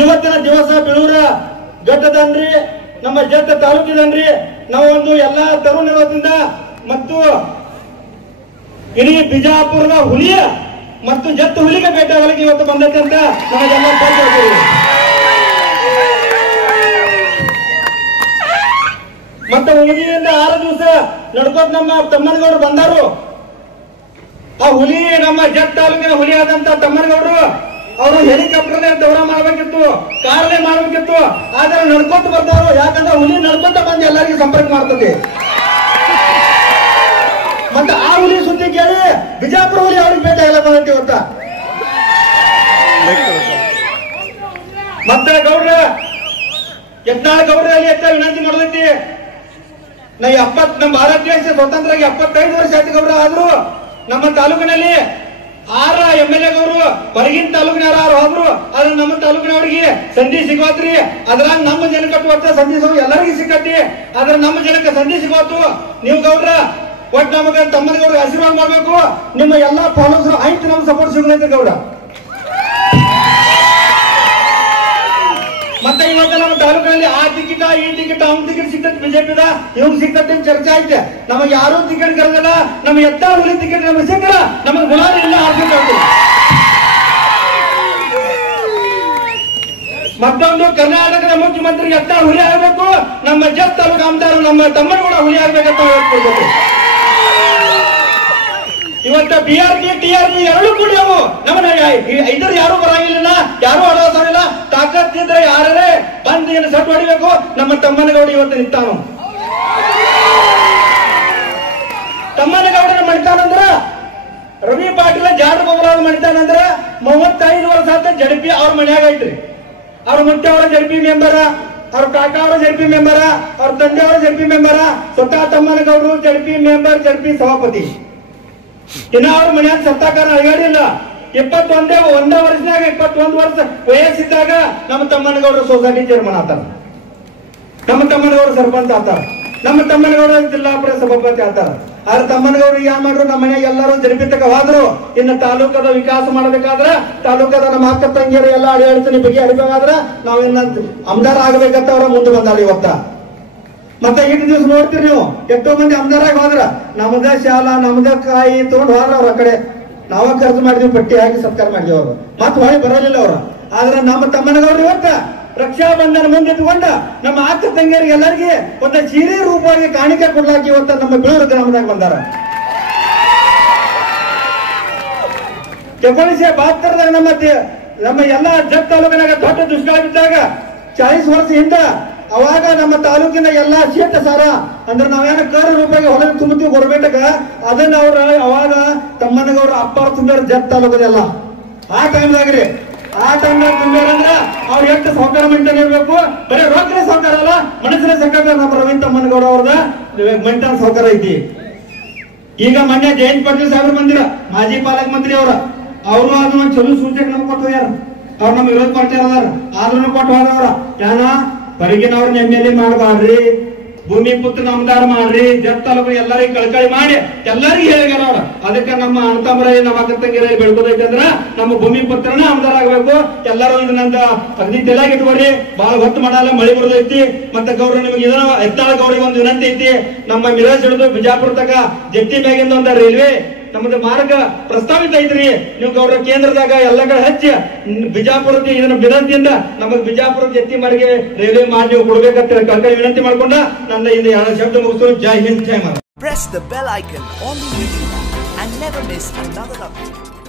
ಇವತ್ತಿನ ದಿವಸ ಬೆಳೂರ ಘಟ್ಟದನ್ರಿ ನಮ್ಮ ಜತ್ತ ತಾಲೂಕಿದನ್ರಿ ನಾವು ಒಂದು ಎಲ್ಲಾ ತರುಣರ ವತಿಯಿಂದ ಮತ್ತು ಇಡೀ ಬಿಜಾಪುರದ ಹುಲಿಯ ಮತ್ತು ಜತ್ತ ಹುಲಿಗೆ ಭೇಟಿಯಾಗಲಿಕ್ಕೆ ಇವತ್ತು ಬಂದೈತೆ ಅಂತ ನಮಗೆಲ್ಲ ಗೊತ್ತಿದೆ. ಮತ್ತೆ ಹುಲಿಯಿಂದ 6 ದಿವಸ ನಡ್ಕೋತ ನಮ್ಮ ತಮ್ಮನಗೌಡರು ಬಂದಾರು. ಆ ಹುಲಿ ನಮ್ಮ ಜತ್ ತಾಲೂಕಿನ ಹುಲಿ ಆದಂತ ತಮ್ಮನಗೌಡರು ಅವರು ಹೆಲಿಕಾಪ್ಟರ್ ದೌರ ಮಾಡಬೇಕಿತ್ತು, ಕಾರಲ್ಲೇ ಮಾಡಬೇಕಿತ್ತು, ಆದ್ರೆ ನಡ್ಕೊತ ಬರ್ತಾರು. ಯಾಕಂದ್ರೆ ಹುಲಿ ನಡ್ಕೊತ ಬಂದು ಎಲ್ಲರಿಗೂ ಸಂಪರ್ಕ ಮಾಡ್ತದೆ. ಮತ್ತೆ ಆ ಹುಲಿ ಸುದ್ದಿ ಕೇಳಿ ಬಿಜಾಪುರ ಹುಲಿ ಅವ್ರಿಗೆ ಭೇಟಿ ಆಗಲ್ಲ ಬಂದಂತೆ ಇವತ್ತ. ಮತ್ತೆ ಗೌಡ್ರ ಯತ್ನಾಳ ಗೌಡ್ರಲ್ಲಿ ಎತ್ತ ವಿನಂತಿ ಮಾಡಲೈತಿ. ನಮ್ಮ ಭಾರತ ದೇಶ ಸ್ವತಂತ್ರ 75 ವರ್ಷ ಆಯ್ತು ಗೌಡ್ರ. ಆದ್ರೂ ನಮ್ಮ ತಾಲೂಕಿನಲ್ಲಿ 6 MLA ಗೌರು ಹೊರಗಿನ ತಾಲೂಕಿನ 6 ಹೋದ್ರು. ಆದ್ರೆ ನಮ್ಮ ತಾಲೂಕಿನವ್ರಿಗೆ ಸಂಧಿ ಸಿಗೋತ್ರಿ. ಅದ್ರಾಗ ನಮ್ಮ ಜನಕ್ಕೆ ಒಟ್ಟ ಸಂಧಿ ಎಲ್ಲರಿಗೂ ಸಿಕ್ಕತಿ. ಆದ್ರೆ ನಮ್ಮ ಜನಕ್ಕೆ ಸಂಧಿ ಸಿಗೋತು. ನೀವು ಗೌಡ್ರ ಒಟ್ಟು ನಮಗೆ ತಮ್ಮನಗೌಡ್ರ ಆಶೀರ್ವಾದ ಮಾಡ್ಬೇಕು. ನಿಮ್ಮ ಎಲ್ಲಾ ಫಾಲೋವರ್ಸ್ ಆಯ್ತು ನಮ್ಗೆ ಸಪೋರ್ಟ್ ಸಿಗಲೈತೆ ಗೌಡ. ಮತ್ತೆ ಇವತ್ತು ನಮ್ಮ ತಾಲೂಕಿನಲ್ಲಿ ಆ ಟಿಕೆಟ್ ಈ ಟಿಕೆಟ್ ಅವ್ನ ಟಿಕೆಟ್ ಸಿಗ್ತದೆ, ಬಿಜೆಪಿದ ಇವ್ಗೆ ಸಿಗ್ತದೆ ಚರ್ಚೆ ಐತೆ. ನಮಗೆ ಯಾರು ಟಿಕೆಟ್ ಕರೆದಿಲ್ಲ. ನಮ್ಮ ಎತ್ತ ಹುಲಿ ಟಿಕೆಟ್ ನಮಗೆ ಸಿಕ್ಕಲ್ಲ. ನಮಗೆ ಗುಲಾರಿ ಇಲ್ಲ ಆಗ್ಬೇಕು. ಮತ್ತೊಂದು ಕರ್ನಾಟಕದ ಮುಖ್ಯಮಂತ್ರಿ ಎತ್ತ ಹುಲಿ ಆಗಬೇಕು. ನಮ್ಮ ಜತ್ ತಾಲೂಕು ಆಮದಾರು ನಮ್ಮ ತಮ್ಮನ ಕೂಡ ಹುಲಿ ಆಗ್ಬೇಕಂತ ಹೇಳ್ಕೊಳ್ಬೇಕು. ಇವತ್ತ BRP TRP ಎರಡು ಕೂಡಿ ಅವು ನಮ್ಮನ್ನ ಇದ್ರ ಯಾರು ಬರಂಗಿಲ್ಲ, ಯಾರು ಅಡೋಸರಿಲ್ಲ. ತಾಕತ್ತಿದ್ರೆ ಯಾರೇ ಬಂದು ಏನು ಸಟ್ ಹೊಡಿಬೇಕು. ನಮ್ಮ ತಮ್ಮನಗೌಡ ಇವತ್ತು ನಿಂತಾನು. ತಮ್ಮನಗೌಡನ ಮಣಿತಾನಂದ್ರ ರವಿ ಪಾಟೀಲ ಜಾಡು ಬೊಮ್ಮರಾವ್ ಮಣಿತಾನಂದ್ರ 35 ವರ್ಷ ಆತ ಜಡ್ಪಿ ಅವ್ರ ಮನ್ಯಾಗ ಐತ್ರಿ. ಅವ್ರ ಮುಟ್ಟೆ ಅವರ ಜಡ್ಪಿ ಮೆಂಬರ, ಅವ್ರ ಕಾಕ ಅವರ ಜಡ್ಪಿ ಮೆಂಬರ, ಅವ್ರ ತಂದೆ ಅವರ ಜಡ್ಪಿ ಮೆಂಬರ, ಸ್ವತಃ ತಮ್ಮನಗೌಡರು ಜಡ್ಪಿ ಮೆಂಬರ್, ಜಡ್ಪಿ ಸಭಾಪತಿ. ಇನ್ನ ಅವ್ರ ಮನ್ಯಾಗ ಸತ್ತಾಕಾರ ಅಳಗಾಡಿಲ್ಲ. 21 ವರ್ಷನಾಗ 21 ವರ್ಷ ವಯಸ್ಸಿದ್ದಾಗ ನಮ್ಮ ತಮ್ಮನಗೌಡರು ಸೊಸೈಟಿ ಚೇರ್ಮನ್ ಆತಾರ, ನಮ್ಮ ತಮ್ಮನಗೌಡರು ಸರ್ಪಂಚ್ ಆತಾರ, ನಮ್ಮ ತಮ್ಮನಗೌಡ ಜಿಲ್ಲಾಪುರ ಸಭಾಪತಿ ಆತಾರ. ಆದ್ರೆ ತಮ್ಮನಗೌಡರಿಗೆ ಯಾವ ಮಾಡ್ರು, ನಮ್ಮ ಮನೆಯಾಗ ಎಲ್ಲರೂ ಜರಿಪಿತಕ ಹೋದ್ರು. ಇನ್ನು ತಾಲೂಕದ ವಿಕಾಸ ಮಾಡಬೇಕಾದ್ರ, ತಾಲೂಕದ ನಮ್ಮ ಅಕ್ಕ ತಂಗಿಯರು ಎಲ್ಲ ಅಡಳಿತನ ಬಗ್ಗೆ ಅರಿಬೇಕಾದ್ರ ನಾವ್ ಇನ್ನ ಅಮದಾರ ಆಗ್ಬೇಕಂತ ಅವ್ರ ಮುಂದೆ ಬಂದಾರ ಇವತ್ತ. ಮತ್ತೆ ಇಟ್ಟು ದಿವಸ ನೋಡ್ತೀರಿ ನೀವು ಎಷ್ಟೋ ಮಂದಿ ಅಮದಾರಾಗ ಹೋದ್ರ ನಮ್ದ ಶಾಲಾ ನಮ್ದ ಕಾಯಿ ತಗೊಂಡು ಹೋದ್ರ ಅವ್ರ ಕಡೆ ನಾವ ಖರ್ಚು ಮಾಡಿದ್ವಿ, ಪಟ್ಟಿ ಹಾಕಿ ಸತ್ಕಾರ ಮಾಡಿದ್ವಿ. ಅವ್ರು ಮತ್ ಹೊಳಿ ಬರೋದಿಲ್ಲ ಅವ್ರು. ಆದ್ರೆ ನಮ್ಮ ತಮ್ಮನಗೌಡರು ಇವತ್ತ ರಕ್ಷಾ ಬಂಧನ ಮುಂದಿಟ್ಟುಕೊಂಡ ನಮ್ಮ ಅಕ್ಕ ತಂಗಿಯರಿಗೆ ಎಲ್ಲರಿಗೆ ಒಂದು ಸೀರೆ ರೂಪವಾಗಿ ಕಾಣಿಕೆ ಕೊಡ್ಲಾಕಿ ಇವತ್ತ ನಮ್ಮ ಬೆಳೂರು ಗ್ರಾಮದಾಗ ಬಂದಾರ. 1972ದಾಗ ನಮ್ಮ ಎಲ್ಲ ಜತ್ ತಾಲೂಕಿನಾಗ ದೊಡ್ಡ ದುಷ್ಕಾಲ ಬಿದ್ದಾಗ 40 ವರ್ಷ ಹಿಂದ ಅವಾಗ ನಮ್ಮ ತಾಲೂಕಿನ ಎಲ್ಲಾ ಶೇತ ಸಾರ ಅಂದ್ರೆ ನಾವೇನ ಕರ ರೂಪಾಯಿಗೆ ಹೊಲ ತುಂಬುತ್ತೀವಿ ಗೌರ್ಮೆಂಟ್ಗ, ಅದನ್ನ ಅವ್ರ ಅವಾಗ ತಮ್ಮನಗೌಡ್ರ ಅಪ್ಪ ತುಂಬ್ಯಾರ ಜತ್ ತಾಲೂಕದೆಲ್ಲ. ಆ ಟೈಮ್ದಾಗ್ರಿ ತುಂಬ್ಯಾರಂದ್ರ ಅವ್ರು ಎಷ್ಟು ಸಹಕಾರ ಮಂಟನ್ ಇರ್ಬೇಕು. ಬರೀ ರೊಕ್ಕನ ಸಹಕಾರ ಅಲ್ಲ, ಮನಸ್ಸಿನ ಸಹಕಾರ ನಮ್ಮ ರವೀಂದ್ರ ತಮ್ಮನಗೌಡ ಅವ್ರದ ಮಂಟನ್ ಸಹಕಾರ ಐತಿ. ಈಗ ಮೊನ್ನೆ ಜಯಂತ್ ಪಾಟೀಲ್ ಸಾಹೇಬ್ರು ಬಂದಿರ, ಮಾಜಿ ಪಾಲಕ ಮಂತ್ರಿ ಅವರು ಅದನ್ನ ಒಂದು ಚಲೋ ಸೂಚನೆ ನಮ್ಗೆ ಕೊಟ್ಟು ಹೋಗ್ಯಾರ. ಅವ್ರು ನಮ್ಮ ವಿರೋಧ ಪಾರ್ಟಿ ಅದಾರ, ಆದ್ರೂ ಕೊಟ್ಟು ಹೋದವ್ರ ಯಾನ ಹೊರಗಿನವ್ರನ್ನ MLA ಮಾಡಬಾರ್ರಿ, ಭೂಮಿ ಪುತ್ರ ನಮ್ದಾರ ಮಾಡ್ರಿ, ಜತ್ ತಾಲೂಕು ಎಲ್ಲರಿಗೂ ಕಳ್ಕಳಿ ಮಾಡಿ ಎಲ್ಲರಿಗೂ ಹೇಳಿದಾರ ಅವ್ರ. ಅದಕ್ಕೆ ನಮ್ಮ ಅಣ್ಣತಮ್ಮರ ನಮ್ಮ ಅಕ್ಕ ತಂಗಿರ ಬೆಳ್ಕೋದೈತೆ ಅಂದ್ರ ನಮ್ಮ ಭೂಮಿ ಪುತ್ರನ ಆಮದಾರ ಆಗ್ಬೇಕು. ಎಲ್ಲರೂ ನಂದ ಅಗ್ನಿ ತೆಲಾಗಿ ಇಟ್ಕೊಡ್ರಿ, ಬಹಳ ಹೊತ್ತು ಮಾಡಲ್ಲ, ಮಳಿ ಬರೋದೈತಿ. ಮತ್ತೆ ಗೌಡ್ರ ನಿಮಗೆ ಇದನ್ನ ಎತ್ತಾಳ ಗೌರಿಗೆ ಒಂದು ವಿನಂತಿ ಐತಿ. ನಮ್ಮ ಮಿರಾಜ್ ಹಿಡಿದು ಬಿಜಾಪುರ ತಕ ಜಟ್ಟಿ ಮ್ಯಾಗಿಂದ ಒಂದು ರೈಲ್ವೆ ನಮ್ದು ಮಾರ್ಗ ಪ್ರಸ್ತಾವಿತ ಐತ್ರಿ. ನೀವು ಗೌಡ್ರ ಕೇಂದ್ರದಾಗ ಎಲ್ಲ ಕಡೆ ಹಚ್ಚಿ ಬಿಜಾಪುರದ ಇದನ್ನ ವಿನಂತಿಯಿಂದ ನಮಗ್ ಬಿಜಾಪುರ ಜತ್ತಿ ಮಾರ್ಗೆ ರೈಲ್ವೆ ಮಾಡಿ ನೀವು ಕೊಡ್ಬೇಕಂತ ಕಳ್ಕಳಿ ವಿನಂತಿ ಮಾಡ್ಕೊಂಡ ನನ್ನ ಇದು 2 ಶಬ್ದ ಮುಗಿಸ್ತು. ಜೈ ಹಿಂದ್, ಜೈ ಮಾರ. Press the bell icon on the YouTube and never miss another update.